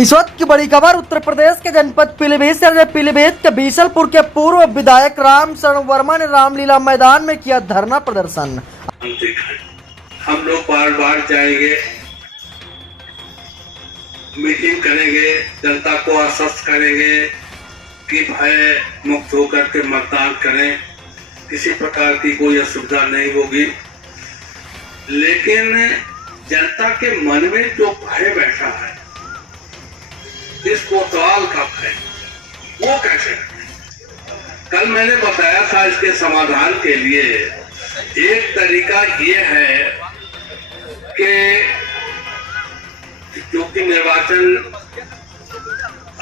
इस वक्त की बड़ी खबर उत्तर प्रदेश के जनपद पीलीभीत के बीसलपुर के पूर्व विधायक राम शरण वर्मा ने रामलीला मैदान में किया धरना प्रदर्शन। हम लोग बार बार जाएंगे, मीटिंग करेंगे, जनता को आश्वस्त करेंगे कि भय मुक्त होकर के मतदान करें, किसी प्रकार की कोई असुविधा नहीं होगी। लेकिन जनता के मन में जो भय बैठा है, इस कोतवाल का भय, वो कैसे हटे? कल मैंने बताया था इसके समाधान के लिए एक तरीका ये है कि क्योंकि निर्वाचन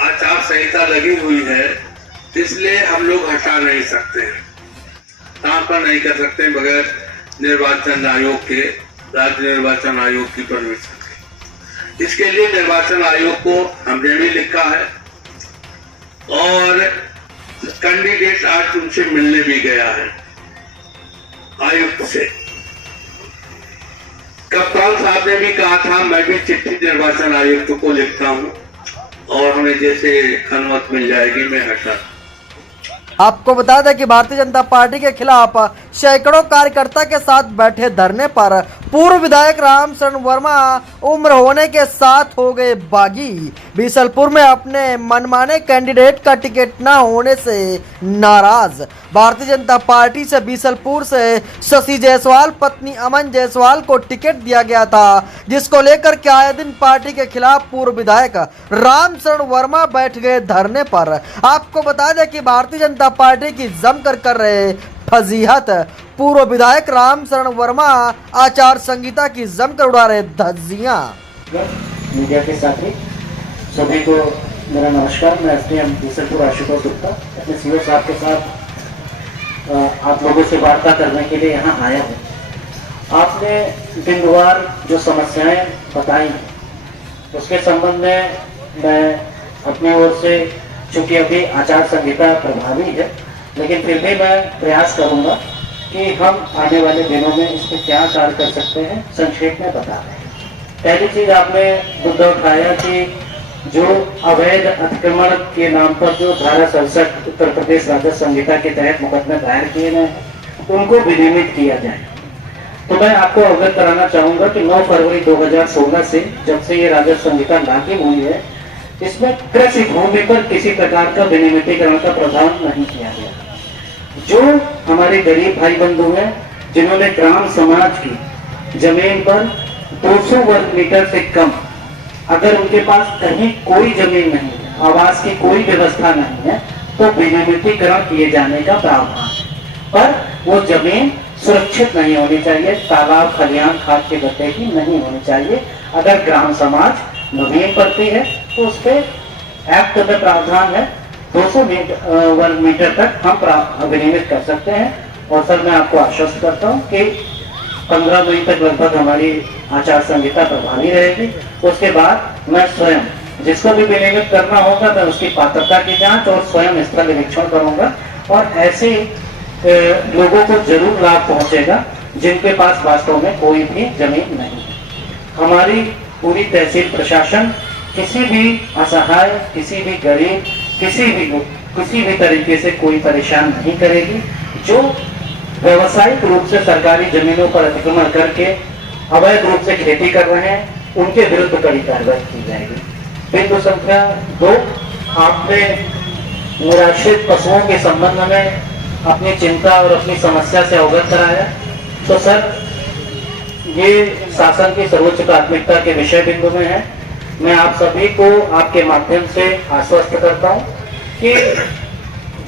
आचार संहिता लगी हुई है, इसलिए हम लोग हटा नहीं सकते हैं, तांपा नहीं कर सकते बगैर निर्वाचन आयोग के, राज्य निर्वाचन आयोग की परमिशन के। इसके लिए निर्वाचन आयोग को हमने भी लिखा है और कैंडिडेट आज उनसे मिलने भी गया है आयुक्त से। कप्तान साहब ने भी कहा था मैं भी चिट्ठी निर्वाचन आयुक्त को लिखता हूं और हमें जैसे अनुमति मिल जाएगी मैं हटा। आपको बता दें कि भारतीय जनता पार्टी के खिलाफ सैकड़ों कार्यकर्ता के साथ बैठे धरने पर पूर्व विधायक राम शरण वर्मा उम्र होने के साथ हो गए बागी। बीसलपुर में अपने मनमाने कैंडिडेट का टिकट न होने से नाराज। भारतीय जनता पार्टी से बीसलपुर से शशि जायसवाल पत्नी अमन जायसवाल को टिकट दिया गया था, जिसको लेकर के आए दिन पार्टी के खिलाफ पूर्व विधायक राम शरण वर्मा बैठ गए धरने पर। आपको बता दें कि भारतीय जनता पार्टी की जमकर कर रहे फजीहत पूर्व विधायक राम शरण वर्मा आचार संहिता की जमकर उड़ा रहे धज्जियां। मीडिया के साथी सभी को मेरा नमस्कार। मैं एसडीएम बीसलपुर आशुतोष गुप्ता अपने सीओ साहब के साथ आप लोगों से वार्ता करने के लिए यहाँ आया हूँ। आपने दिनवार जो समस्याएं बताई उसके संबंध में मैं अपनी ओर से, चूंकि अभी आचार संहिता प्रभावी है, लेकिन फिर भी मैं प्रयास करूंगा कि हम आने वाले दिनों में इस पर क्या कार्य कर सकते हैं, संक्षेप में बता रहे हैं। पहली चीज आपने मुद्दा उठाया कि जो अवैध अतिक्रमण के नाम पर जो धारा 67 उत्तर प्रदेश राजस्व संहिता के तहत मुकदमे दायर किए गए हैं उनको विनियमित किया जाए। तो मैं आपको अवगत कराना चाहूंगा कि 9 फरवरी 2016 से जब से ये राजस्व संहिता लागू हुई है, इसमें कृषि भूमि पर किसी प्रकार का विनियमितीकरण का प्रावधान नहीं किया गया। जो हमारे गरीब भाई बंधु हैं जिन्होंने ग्राम समाज की जमीन पर 200 वर्ग मीटर से कम, अगर उनके पास कहीं कोई जमीन नहीं है, आवास की कोई व्यवस्था नहीं है, तो विनियमितीकरण किए जाने का प्रावधान है। पर वो जमीन सुरक्षित नहीं होनी चाहिए, तालाब खलिहान खाद के गड्ढे की नहीं होनी चाहिए। अगर ग्राम समाज नवीन पड़ती है तो उस पर एक्ट में प्रावधान है 200 वर्ग मीटर तक हम विनियमित कर सकते हैं। और सर मैं आपको आश्वस्त करता हूं कि 15 मई तक लगभग हमारी आचार संहिता प्रभावी रहेगी। उसके बाद मैं स्वयं जिसको भी विनियमित करना होगा मैं उसकी पात्रता की जांच और स्वयं स्थल निरीक्षण करूंगा और ऐसे लोगों को जरूर लाभ पहुंचेगा जिनके पास वास्तव में कोई भी जमीन नहीं है। हमारी पूरी तहसील प्रशासन किसी भी असहाय, किसी भी गरीब, किसी भी तरीके से कोई परेशान नहीं करेगी। जो व्यवसायिक रूप से सरकारी जमीनों पर अतिक्रमण करके अवैध रूप से खेती कर रहे हैं उनके विरुद्ध कड़ी कार्रवाई की जाएगी। बिंदु संख्या 2, आपने निराश्रित पशुओं के संबंध में अपनी चिंता और अपनी समस्या से अवगत कराया। तो सर ये शासन की सर्वोच्च प्राथमिकता के विषय बिंदु में है। मैं आप सभी को आपके माध्यम से आश्वस्त करता हूं कि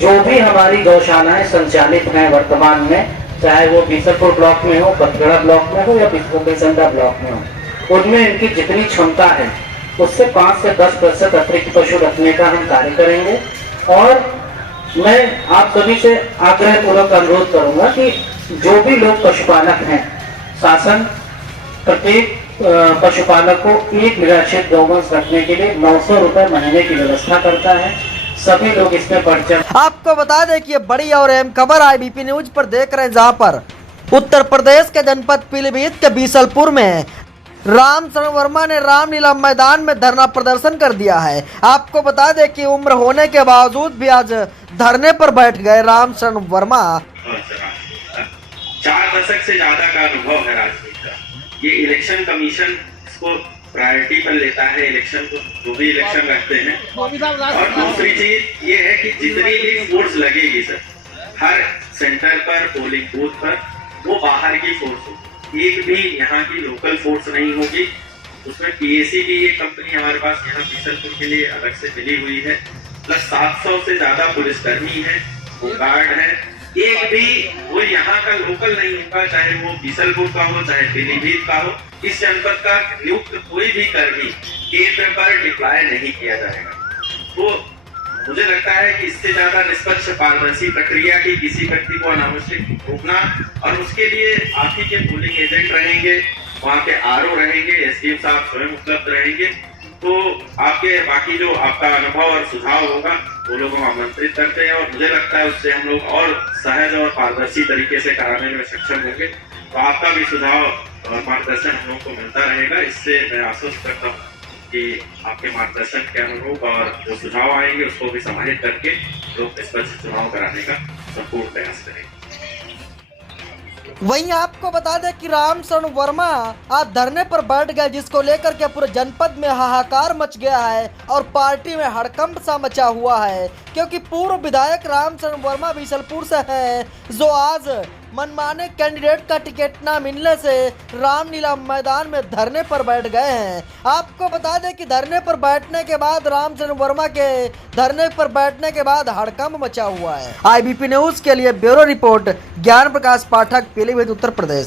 जो भी हमारी गौशालाएं संचालित हैं वर्तमान में, चाहे वो बीसलपुर ब्लॉक में हो, बथगढ़ा ब्लॉक में हो या बिसंदा ब्लॉक में हो, उनमें इनकी जितनी क्षमता है उससे 5 से 10% अतिरिक्त पशु रखने का हम कार्य करेंगे। और मैं आप सभी से आग्रह पूर्वक अनुरोध करूंगा कि जो भी लोग पशुपालक हैं, शासन प्रत्येक पशुपालक को एक निराश्रित गौवंश रखने के लिए 900 रुपए महीने की व्यवस्था करता है। सभी लोग इसमें बढ़ चढ़। आपको बता दें कि ये बड़ी और अहम खबर IBP न्यूज पर देख रहे हैं, जहां पर उत्तर प्रदेश के जनपद पीलीभीत के बीसलपुर में रामशरण वर्मा ने रामलीला मैदान में धरना प्रदर्शन कर दिया है। आपको बता दें कि उम्र होने के बावजूद भी आज धरने पर बैठ गए रामशरण वर्मा। 4 दशक से ज्यादा का अनुभव है राजनीति का। ये इलेक्शन कमीशन इसको प्रायोरिटी पर लेता है, इलेक्शन को जो भी इलेक्शन रखते हैं। और दूसरी चीज ये है कि जितनी भी फोर्स लगेगी सर हर सेंटर पर, पोलिंग बूथ पर, वो बाहर की फोर्स होगी, एक भी यहाँ की लोकल फोर्स नहीं होगी। उसमें पीएसी भी एक कंपनी हमारे पास यहाँ बीसलपुर के लिए अलग से मिली हुई है, प्लस 700 से ज्यादा पुलिसकर्मी है, वो गार्ड है। एक भी वो यहाँ का लोकल नहीं होगा, चाहे वो बीसलपुर का हो चाहे पीलीभीत का हो। इस जनपद का नियुक्त कोई भी कर्मी केंद्र पर डिप्लॉय नहीं किया जाएगा। तो मुझे लगता है कि इससे ज्यादा निष्पक्ष पारदर्शी प्रक्रिया की किसी व्यक्ति को अनावश्यक रोकना, और उसके लिए आप ही के पोलिंग एजेंट रहेंगे, वहाँ के आरओ रहेंगे, एसडीएम साहब स्वयं उपलब्ध रहेंगे। तो आपके बाकी जो आपका अनुभव और सुझाव होगा वो लोग हम आमंत्रित करते हैं, और मुझे लगता है उससे हम लोग और सहज और पारदर्शी तरीके से कराने में सक्षम होंगे। तो आपका भी सुझाव और मार्गदर्शन हम लोग को मिलता रहेगा। इससे मैं आश्वस्त करता हूँ कि आपके मार्गदर्शन के अनुरूप और जो सुझाव आएंगे उसको भी समाहित करके लोग निष्पक्ष चुनाव कराने का संपूर्ण प्रयास करेंगे। वहीं आपको बता दें कि रामशरण वर्मा आज धरने पर बैठ गए, जिसको लेकर के पूरे जनपद में हाहाकार मच गया है और पार्टी में हड़कंप सा मचा हुआ है, क्योंकि पूर्व विधायक रामशरण वर्मा बीसलपुर से हैं, जो आज मनमाने कैंडिडेट का टिकट ना मिलने से रामलीला मैदान में धरने पर बैठ गए हैं। आपको बता दें कि धरने पर बैठने के बाद रामशरण वर्मा के धरने पर बैठने के बाद हड़कंप मचा हुआ है। आईबीपी न्यूज के लिए ब्यूरो रिपोर्ट ज्ञान प्रकाश पाठक, पीलीभीत, उत्तर प्रदेश।